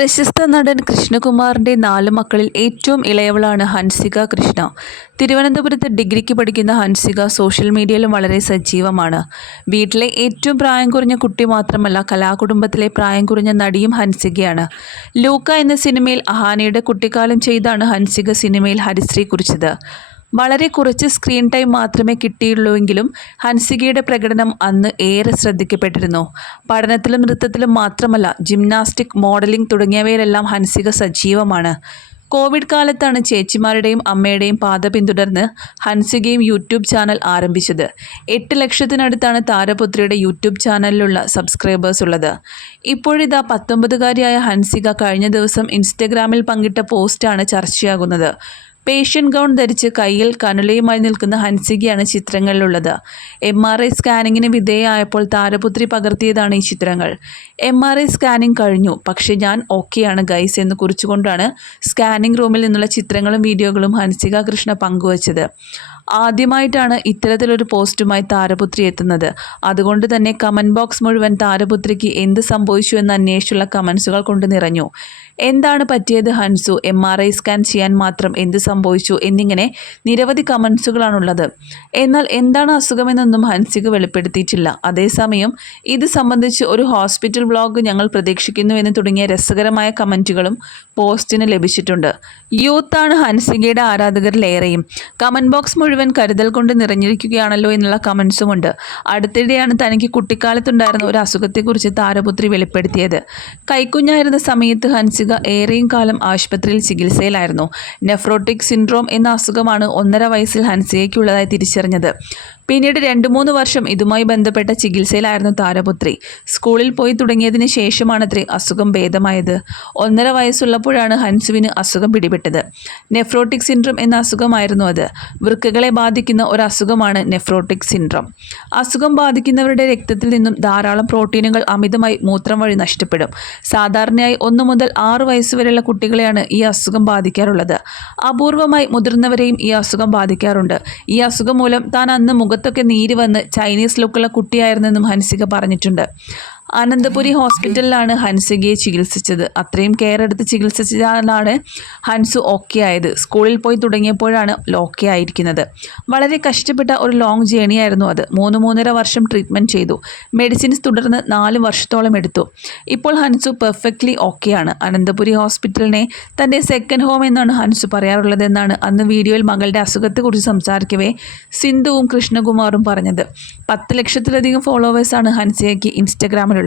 പ്രശസ്ത നടൻ കൃഷ്ണകുമാറിൻ്റെ 4 മക്കളിൽ ഏറ്റവും ഇളയവളാണ് ഹൻസിക കൃഷ്ണ. തിരുവനന്തപുരത്ത് ഡിഗ്രിക്ക് പഠിക്കുന്ന ഹൻസിക സോഷ്യൽ മീഡിയയിലും വളരെ സജീവമാണ്. വീട്ടിലെ ഏറ്റവും പ്രായം കുറഞ്ഞ കുട്ടി മാത്രമല്ല, കലാകുടുംബത്തിലെ പ്രായം കുറഞ്ഞ നടിയും ഹൻസികയാണ്. ലൂക്ക എന്ന സിനിമയിൽ അഹാനയുടെ കുട്ടിക്കാലം ചെയ്താണ് ഹൻസിക സിനിമയിൽ ഹരിശ്രീ കുറിച്ചത്. വളരെ കുറച്ച് സ്ക്രീൻ ടൈം മാത്രമേ കിട്ടിയുള്ളൂവെങ്കിലും ഹൻസികയുടെ പ്രകടനം അന്ന് ഏറെ ശ്രദ്ധിക്കപ്പെട്ടിരുന്നു. പഠനത്തിലും നൃത്തത്തിലും മാത്രമല്ല, ജിംനാസ്റ്റിക്, മോഡലിംഗ് തുടങ്ങിയവയിലെല്ലാം ഹൻസിക സജീവമാണ്. കോവിഡ് കാലത്താണ് ചേച്ചിമാരുടെയും അമ്മയുടെയും പാത പിന്തുടർന്ന് ഹൻസികയും യൂട്യൂബ് ചാനൽ ആരംഭിച്ചത്. 8 ലക്ഷത്തിനടുത്താണ് താരപുത്രിയുടെ യൂട്യൂബ് ചാനലിലുള്ള സബ്സ്ക്രൈബേഴ്സ് ഉള്ളത്. ഇപ്പോഴിതാ 19-കാരിയായ ഹൻസിക കഴിഞ്ഞ ദിവസം ഇൻസ്റ്റഗ്രാമിൽ പങ്കിട്ട പോസ്റ്റാണ് ചർച്ചയാകുന്നത്. പേഷ്യൻ ഗൗൺ ധരിച്ച് കയ്യിൽ കനുലയുമായി നിൽക്കുന്ന ഹൻസികയാണ് ചിത്രങ്ങളിലുള്ളത്. MRI സ്കാനിങ്ങിന് വിധേയമായപ്പോൾ താരപുത്രി പകർത്തിയതാണ് ഈ ചിത്രങ്ങൾ. MRI സ്കാനിങ് കഴിഞ്ഞു, പക്ഷേ ഞാൻ ഓക്കെയാണ് ഗൈസ് എന്ന് കുറിച്ചുകൊണ്ടാണ് സ്കാനിങ് റൂമിൽ നിന്നുള്ള ചിത്രങ്ങളും വീഡിയോകളും ഹൻസിക കൃഷ്ണ പങ്കുവച്ചത്. ആദ്യമായിട്ടാണ് ഇത്തരത്തിലൊരു പോസ്റ്റുമായി താരപുത്രി എത്തുന്നത്. അതുകൊണ്ട് തന്നെ കമൻറ്റ് ബോക്സ് മുഴുവൻ താരപുത്രിക്ക് എന്ത് സംഭവിച്ചു എന്ന് അന്വേഷിച്ചുള്ള കമൻസുകൾ കൊണ്ട് നിറഞ്ഞു. എന്താണ് പറ്റിയത് ഹൻസു, MRI സ്കാൻ ചെയ്യാൻ മാത്രം എന്ത് സംഭവിച്ചു എന്നിങ്ങനെ നിരവധി കമൻസുകളാണുള്ളത്. എന്നാൽ എന്താണ് അസുഖമെന്നൊന്നും ഹൻസിക വെളിപ്പെടുത്തിയിട്ടില്ല. അതേസമയം ഇത് സംബന്ധിച്ച് ഒരു ഹോസ്പിറ്റൽ വ്ലോഗ് ഞങ്ങൾ പ്രതീക്ഷിക്കുന്നുവെന്ന് തുടങ്ങിയ രസകരമായ കമൻറ്റുകളും പോസ്റ്റിന് ലഭിച്ചിട്ടുണ്ട്. യൂത്താണ് ഹൻസികയുടെ ആരാധകരിലേറെയും. കമൻറ്റ് ബോക്സ് മുഴുവൻ കരുതൽ കൊണ്ട് നിറഞ്ഞിരിക്കുകയാണല്ലോ എന്നുള്ള കമൻസുമുണ്ട്. അടുത്തിടെയാണ് തനിക്ക് കുട്ടിക്കാലത്തുണ്ടായിരുന്ന ഒരു അസുഖത്തെക്കുറിച്ച് താരപുത്രി വെളിപ്പെടുത്തിയത്. കൈക്കുഞ്ഞായിരുന്ന സമയത്ത് ഹൻസിക ഏറെയും കാലം ആശുപത്രിയിൽ ചികിത്സയിലായിരുന്നു. നെഫ്രോട്ടിക് സിൻഡ്രോം എന്ന അസുഖമാണ് 1.5 വയസ്സിൽ ഹൻസികയ്ക്കുള്ളതായി തിരിച്ചറിഞ്ഞത്. പിന്നീട് 2-3 വർഷം ഇതുമായി ബന്ധപ്പെട്ട ചികിത്സയിലായിരുന്നു താരപുത്രി. സ്കൂളിൽ പോയി തുടങ്ങിയതിന് ശേഷമാണത്രേ അസുഖം ഭേദമായത്. 1.5 വയസ്സുള്ളപ്പോഴാണ് ഹൻസുവിന് അസുഖം പിടിപെട്ടത്. നെഫ്രോട്ടിക് സിൻഡ്രോം എന്ന അസുഖമായിരുന്നു അത്. വൃക്കകളെ ബാധിക്കുന്ന ഒരു അസുഖമാണ് നെഫ്രോട്ടിക് സിൻഡ്രോം. അസുഖം ബാധിക്കുന്നവരുടെ രക്തത്തിൽ നിന്നും ധാരാളം പ്രോട്ടീനുകൾ അമിതമായി മൂത്രം വഴി നഷ്ടപ്പെടും. സാധാരണയായി 1 മുതൽ 6 വയസ്സുവരെയുള്ള കുട്ടികളെയാണ് ഈ അസുഖം ബാധിക്കാറുള്ളത്. അപൂർവമായി മുതിർന്നവരെയും ഈ അസുഖം ബാധിക്കാറുണ്ട്. ഈ അസുഖം മൂലം താൻ അന്ന് മുഖത്തൊക്കെ നീര് വന്ന് ചൈനീസ് ലുക്കുള്ള കുട്ടിയായിരുന്നെന്നും ഹൻസിക പറഞ്ഞിട്ടുണ്ട്. അനന്തപുരി ഹോസ്പിറ്റലിലാണ് ഹൻസികയെ ചികിത്സിച്ചത്. അത്രയും കെയർ എടുത്ത് ചികിത്സിച്ചതാണ് ഹൻസു ഓക്കെ ആയത്. സ്കൂളിൽ പോയി തുടങ്ങിയപ്പോഴാണ് ഓക്കെ ആയിരിക്കുന്നത്. വളരെ കഷ്ടപ്പെട്ട ഒരു ലോങ് ജേണി ആയിരുന്നു അത്. 3-3.5 വർഷം ട്രീറ്റ്മെൻറ്റ് ചെയ്തു. മെഡിസിൻസ് തുടർന്ന് 4 വർഷത്തോളം എടുത്തു. ഇപ്പോൾ ഹൻസു പെർഫെക്റ്റ്ലി ഓക്കെയാണ്. അനന്തപുരി ഹോസ്പിറ്റലിനെ തൻ്റെ സെക്കൻഡ് ഹോം എന്നാണ് ഹൻസു പറയാറുള്ളതെന്നാണ് അന്ന് വീഡിയോയിൽ മകളുടെ അസുഖത്തെക്കുറിച്ച് സംസാരിക്കവേ സിന്ധുവും കൃഷ്ണകുമാറും പറഞ്ഞത്. 10 ലക്ഷത്തിലധികം ഫോളോവേഴ്സാണ് ഹൻസികയ്ക്ക് ഇൻസ്റ്റഗ്രാമിലുള്ളത്.